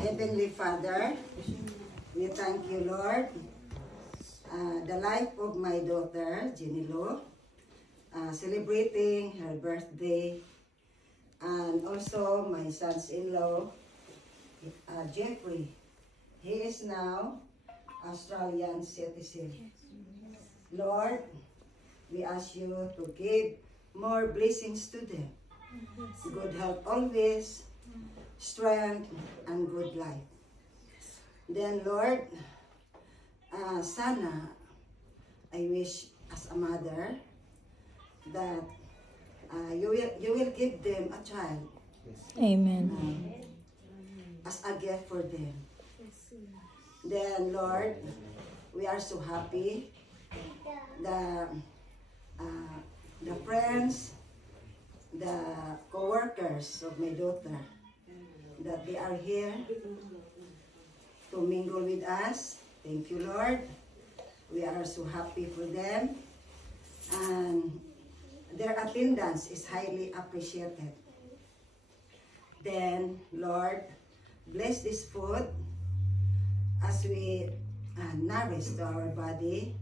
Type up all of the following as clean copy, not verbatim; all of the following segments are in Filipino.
Heavenly Father, we thank you, Lord. The life of my daughter, Jenny Lo, celebrating her birthday, and also my sons-in-law, Jeffrey. He is now Australian citizen. Lord, we ask you to give more blessings to them. Good health always, strength, and good life. Then, Lord, sana, I wish as a mother that you will give them a child. Amen. As a gift for them. Then, Lord, we are so happy the friends, the co-workers of my daughter, that they are here to mingle with us. Thank you, Lord. We are so happy for them. And their attendance is highly appreciated. Then, Lord, bless this food as we nourish to our body,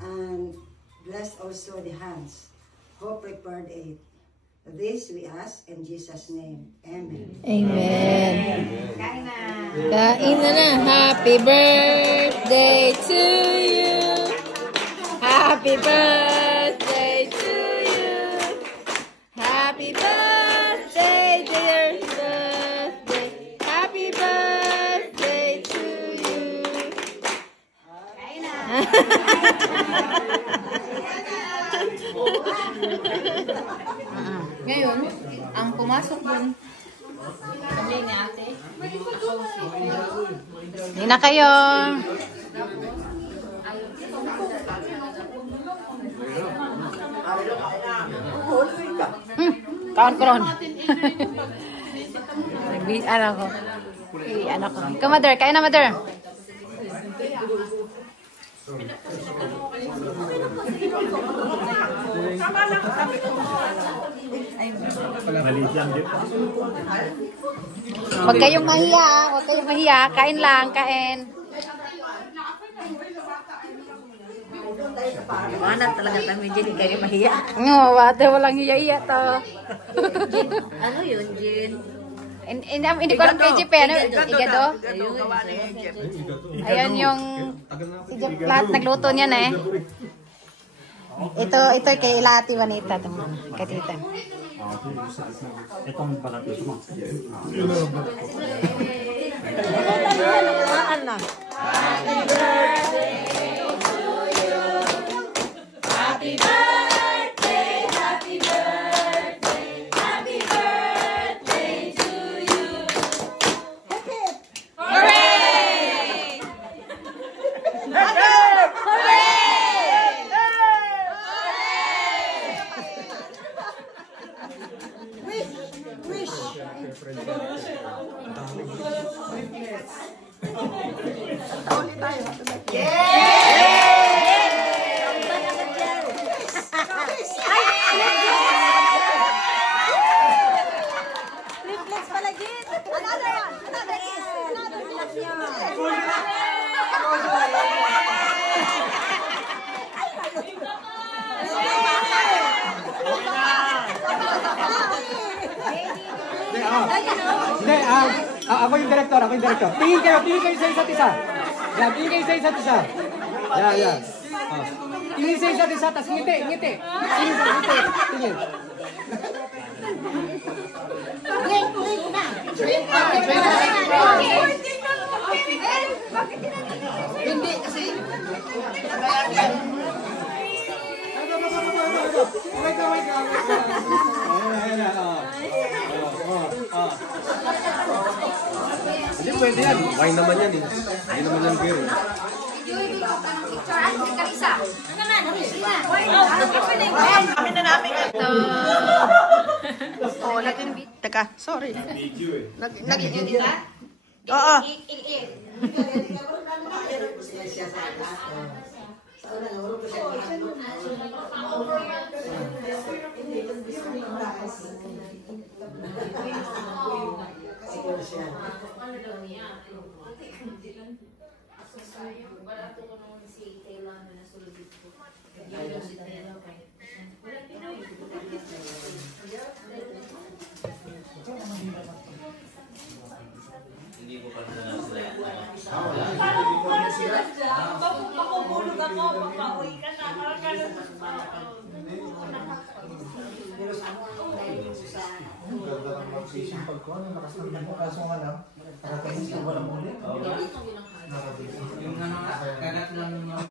and bless also the hands who prepared it. This we ask in Jesus' name. Amen. Amen. Kain na. Happy birthday to you. Happy birthday to you. Happy birthday, dear birthday. Happy birthday to you. Kain na. Ngayon, ang pumasok dun, kami ni ate, hindi na kayo. Kaon ko ron. Anak ko. Anak ko. Ikaw, mother. Kain na, mother. Huwag kayong mahiya. Huwag kayong mahiya. Kain lang. Kain. Mana talaga kami Jin, kayo mahiya. Oo, ate, walang hiya-hiya to. Ano yun, Jin? Hindi ko alam kay Jeep eh. Igado? Ayan yung si Jeep lahat nagluto niya na eh. Ito kay Ilati Juanita. Kay tita. Itong balat ito mo. Happy birthday to you. Happy birthday, happy birthday, happy birthday to you. Hooray! Hooray! Wish! Hindi, ako yung director, Tingin kayo sa isa't isa. Yan, tingin kayo sa isa't isa. Yan. Tingin sa isa't isa, tas ngiti. Tingin. Hindi kasi Hindi pwede yan. Wine naman yan eh. Hindi naman yan beer eh. Kami na namin ito. Oh, teka, sorry. Nag-video dito? Oo. siya. Hindi ko pa na sila. Makukulog ako, papauwi ka na. Parang ganun. Ganda ng mag-fishing pagkuhan, nakasabi mo, kaso nga lang, nakakahinig ka ba ng ulit? Yung ano, kagat lang